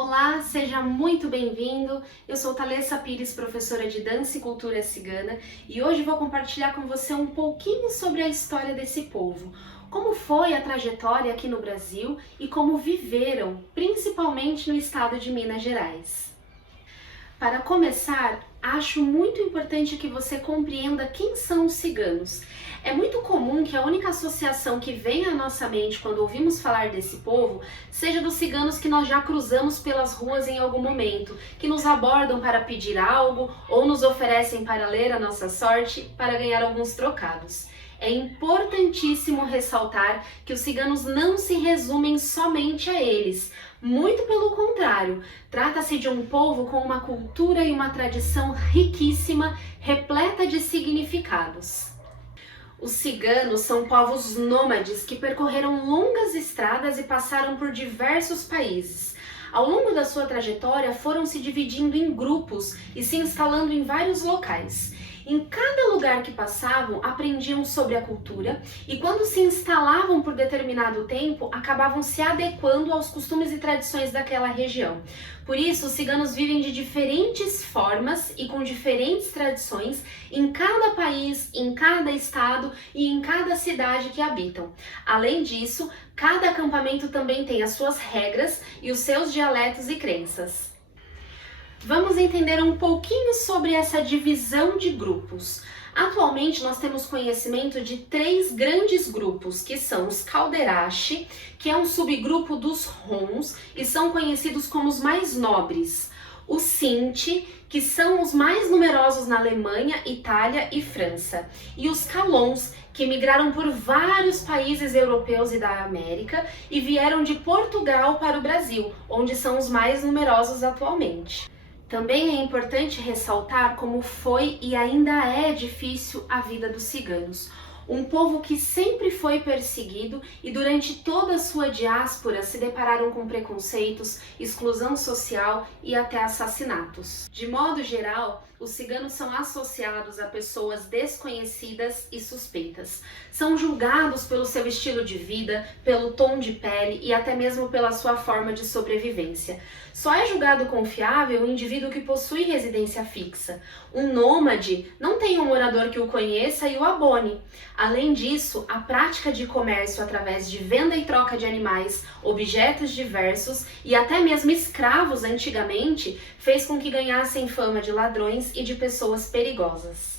Olá, seja muito bem-vindo. Eu sou Thalessa Pires, professora de Dança e Cultura Cigana, e hoje vou compartilhar com você um pouquinho sobre a história desse povo. Como foi a trajetória aqui no Brasil e como viveram, principalmente no estado de Minas Gerais. Para começar, acho muito importante que você compreenda quem são os ciganos. É muito comum que a única associação que vem à nossa mente quando ouvimos falar desse povo seja dos ciganos que nós já cruzamos pelas ruas em algum momento, que nos abordam para pedir algo ou nos oferecem para ler a nossa sorte para ganhar alguns trocados. É importantíssimo ressaltar que os ciganos não se resumem somente a eles. Muito pelo contrário, trata-se de um povo com uma cultura e uma tradição riquíssima, repleta de significados. Os ciganos são povos nômades que percorreram longas estradas e passaram por diversos países. Ao longo da sua trajetória, foram se dividindo em grupos e se instalando em vários locais. Em cada lugar que passavam, aprendiam sobre a cultura e quando se instalavam por determinado tempo, acabavam se adequando aos costumes e tradições daquela região. Por isso, os ciganos vivem de diferentes formas e com diferentes tradições em cada país, em cada estado e em cada cidade que habitam. Além disso, cada acampamento também tem as suas regras e os seus dialetos e crenças. Vamos entender um pouquinho sobre essa divisão de grupos. Atualmente nós temos conhecimento de 3 grandes grupos, que são os Calderache, que é um subgrupo dos Huns e são conhecidos como os mais nobres. Os Sinti, que são os mais numerosos na Alemanha, Itália e França. E os Calons, que migraram por vários países europeus e da América e vieram de Portugal para o Brasil, onde são os mais numerosos atualmente. Também é importante ressaltar como foi e ainda é difícil a vida dos ciganos. Um povo que sempre foi perseguido e durante toda a sua diáspora se depararam com preconceitos, exclusão social e até assassinatos. De modo geral, os ciganos são associados a pessoas desconhecidas e suspeitas. São julgados pelo seu estilo de vida, pelo tom de pele e até mesmo pela sua forma de sobrevivência. Só é julgado confiável o indivíduo que possui residência fixa. Um nômade não tem um morador que o conheça e o abone. Além disso, a prática de comércio através de venda e troca de animais, objetos diversos e até mesmo escravos antigamente fez com que ganhassem fama de ladrões e de pessoas perigosas.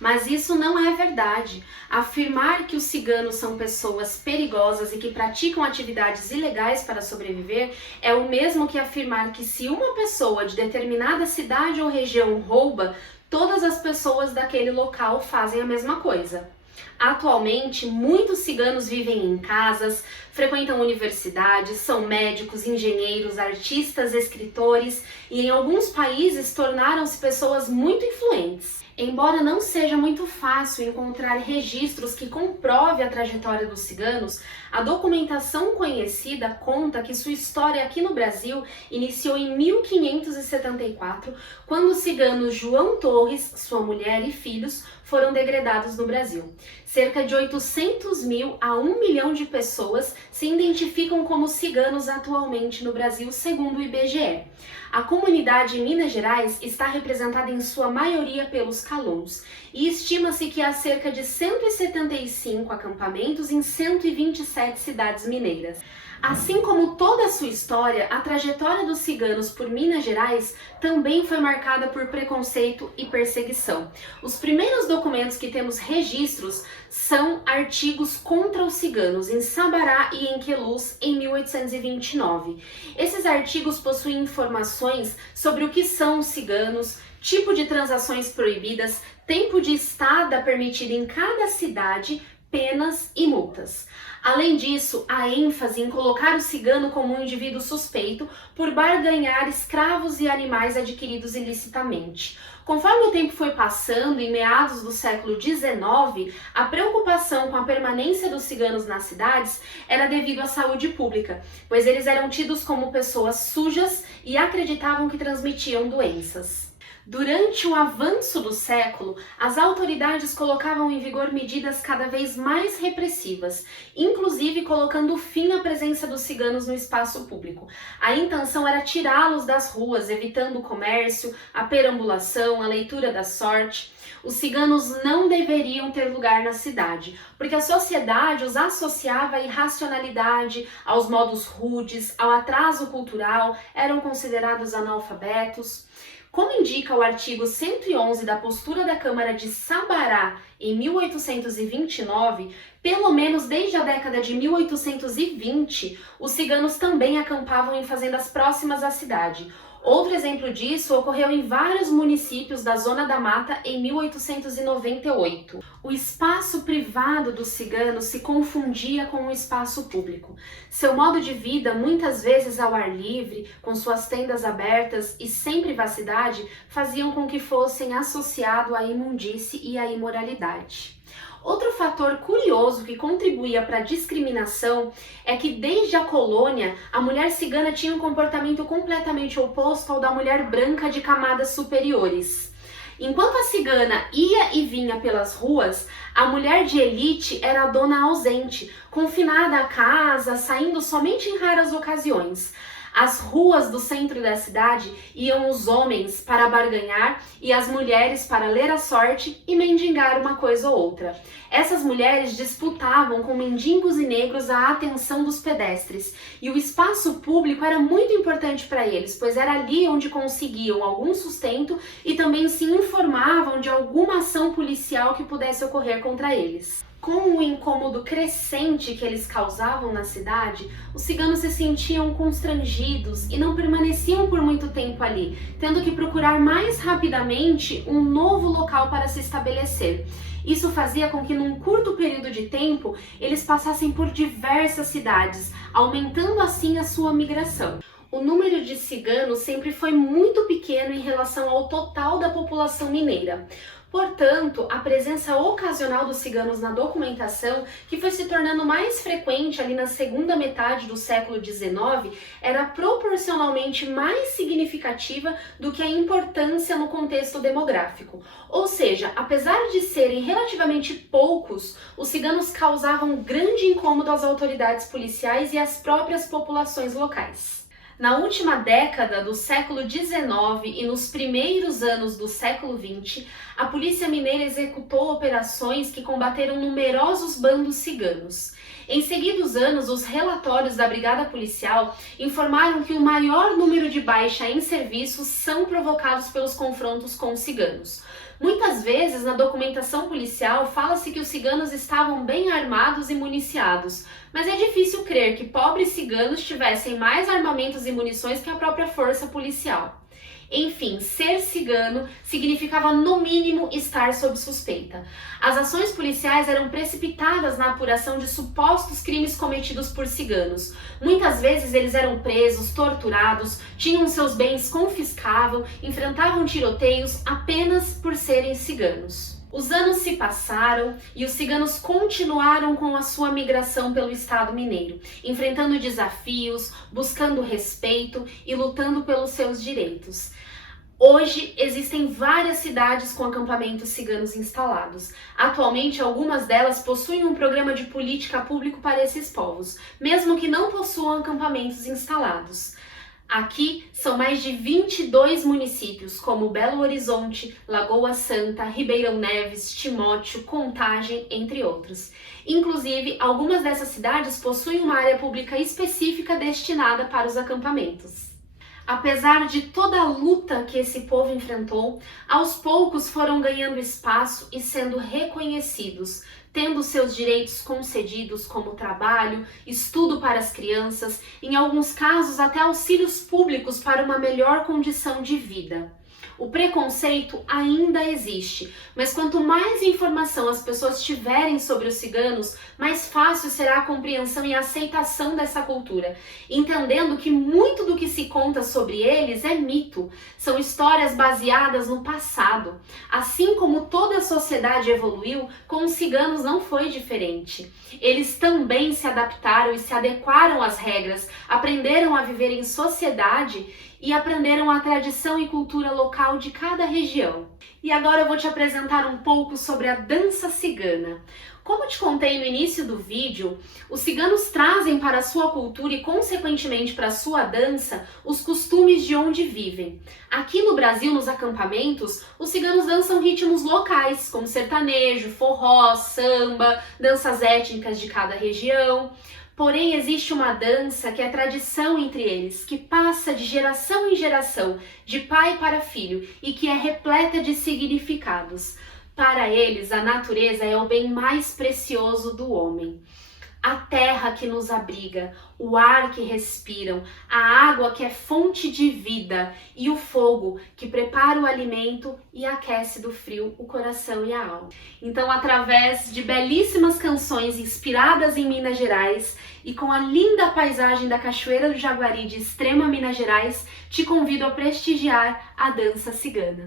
Mas isso não é verdade. Afirmar que os ciganos são pessoas perigosas e que praticam atividades ilegais para sobreviver é o mesmo que afirmar que se uma pessoa de determinada cidade ou região rouba, todas as pessoas daquele local fazem a mesma coisa. Atualmente, muitos ciganos vivem em casas, frequentam universidades, são médicos, engenheiros, artistas, escritores e em alguns países tornaram-se pessoas muito influentes. Embora não seja muito fácil encontrar registros que comprovem a trajetória dos ciganos, a documentação conhecida conta que sua história aqui no Brasil iniciou em 1574, quando o cigano João Torres, sua mulher e filhos foram degredados no Brasil. Cerca de 800 mil a 1 milhão de pessoas se identificam como ciganos atualmente no Brasil, segundo o IBGE. A comunidade em Minas Gerais está representada em sua maioria pelos Calons e estima-se que há cerca de 175 acampamentos em 127 cidades mineiras. Assim como toda a sua história, a trajetória dos ciganos por Minas Gerais também foi marcada por preconceito e perseguição. Os primeiros documentos que temos registros são artigos contra os ciganos em Sabará e em Queluz em 1829. Esses artigos possuem informações sobre o que são os ciganos, tipo de transações proibidas, tempo de estada permitida em cada cidade, penas e multas. Além disso, há ênfase em colocar o cigano como um indivíduo suspeito por barganhar escravos e animais adquiridos ilicitamente. Conforme o tempo foi passando, em meados do século XIX, a preocupação com a permanência dos ciganos nas cidades era devido à saúde pública, pois eles eram tidos como pessoas sujas e acreditavam que transmitiam doenças. Durante o avanço do século, as autoridades colocavam em vigor medidas cada vez mais repressivas, inclusive colocando fim à presença dos ciganos no espaço público. A intenção era tirá-los das ruas, evitando o comércio, a perambulação, a leitura da sorte. Os ciganos não deveriam ter lugar na cidade, porque a sociedade os associava à irracionalidade, aos modos rudes, ao atraso cultural, eram considerados analfabetos. Como indica o artigo 111 da Postura da Câmara de Sabará, em 1829, pelo menos desde a década de 1820, os ciganos também acampavam em fazendas próximas à cidade. Outro exemplo disso ocorreu em vários municípios da Zona da Mata em 1898. O espaço privado dos ciganos se confundia com o espaço público. Seu modo de vida, muitas vezes ao ar livre, com suas tendas abertas e sem privacidade, faziam com que fossem associados à imundície e à imoralidade. Outro fator curioso que contribuía para a discriminação é que desde a colônia, a mulher cigana tinha um comportamento completamente oposto ao da mulher branca de camadas superiores. Enquanto a cigana ia e vinha pelas ruas, a mulher de elite era a dona ausente, confinada à casa, saindo somente em raras ocasiões. Às ruas do centro da cidade iam os homens para barganhar e as mulheres para ler a sorte e mendigar uma coisa ou outra. Essas mulheres disputavam com mendigos e negros a atenção dos pedestres, e o espaço público era muito importante para eles, pois era ali onde conseguiam algum sustento e também se informavam de alguma ação policial que pudesse ocorrer contra eles. Com o incômodo crescente que eles causavam na cidade, os ciganos se sentiam constrangidos e não permaneciam por muito tempo ali, tendo que procurar mais rapidamente um novo local para se estabelecer. Isso fazia com que, num curto período de tempo, eles passassem por diversas cidades, aumentando assim a sua migração. O número de ciganos sempre foi muito pequeno em relação ao total da população mineira. Portanto, a presença ocasional dos ciganos na documentação, que foi se tornando mais frequente ali na segunda metade do século XIX, era proporcionalmente mais significativa do que a importância no contexto demográfico. Ou seja, apesar de serem relativamente poucos, os ciganos causavam grande incômodo às autoridades policiais e às próprias populações locais. Na última década do século XIX e nos primeiros anos do século XX, a Polícia Mineira executou operações que combateram numerosos bandos ciganos. Em seguidos anos, os relatórios da Brigada Policial informaram que o maior número de baixa em serviços são provocados pelos confrontos com os ciganos. Muitas vezes, na documentação policial, fala-se que os ciganos estavam bem armados e municiados, mas é difícil crer que pobres ciganos tivessem mais armamentos e munições que a própria força policial. Enfim, ser cigano significava, no mínimo, estar sob suspeita. As ações policiais eram precipitadas na apuração de supostos crimes cometidos por ciganos. Muitas vezes eles eram presos, torturados, tinham seus bens confiscados, enfrentavam tiroteios apenas por serem ciganos. Os anos se passaram e os ciganos continuaram com a sua migração pelo estado mineiro, enfrentando desafios, buscando respeito e lutando pelos seus direitos. Hoje existem várias cidades com acampamentos ciganos instalados. Atualmente, algumas delas possuem um programa de política pública para esses povos, mesmo que não possuam acampamentos instalados. Aqui são mais de 22 municípios, como Belo Horizonte, Lagoa Santa, Ribeirão Neves, Timóteo, Contagem, entre outros. Inclusive, algumas dessas cidades possuem uma área pública específica destinada para os acampamentos. Apesar de toda a luta que esse povo enfrentou, aos poucos foram ganhando espaço e sendo reconhecidos, tendo seus direitos concedidos como trabalho, estudo para as crianças, em alguns casos até auxílios públicos para uma melhor condição de vida. O preconceito ainda existe, mas quanto mais informação as pessoas tiverem sobre os ciganos, mais fácil será a compreensão e a aceitação dessa cultura, entendendo que muito do que se conta sobre eles é mito, são histórias baseadas no passado. Assim como toda a sociedade evoluiu, com os ciganos não foi diferente. Eles também se adaptaram e se adequaram às regras, aprenderam a viver em sociedade e aprenderam a tradição e cultura local de cada região. E agora eu vou te apresentar um pouco sobre a dança cigana. Como te contei no início do vídeo, os ciganos trazem para a sua cultura e, consequentemente, para a sua dança, os costumes de onde vivem. Aqui no Brasil, nos acampamentos, os ciganos dançam ritmos locais, como sertanejo, forró, samba, danças étnicas de cada região. Porém, existe uma dança que é tradição entre eles, que passa de geração em geração, de pai para filho, e que é repleta de significados. Para eles, a natureza é o bem mais precioso do homem. A terra que nos abriga, o ar que respiram, a água que é fonte de vida e o fogo que prepara o alimento e aquece do frio o coração e a alma. Então, através de belíssimas canções inspiradas em Minas Gerais e com a linda paisagem da Cachoeira do Jaguari de Extrema Minas Gerais, te convido a prestigiar a dança cigana.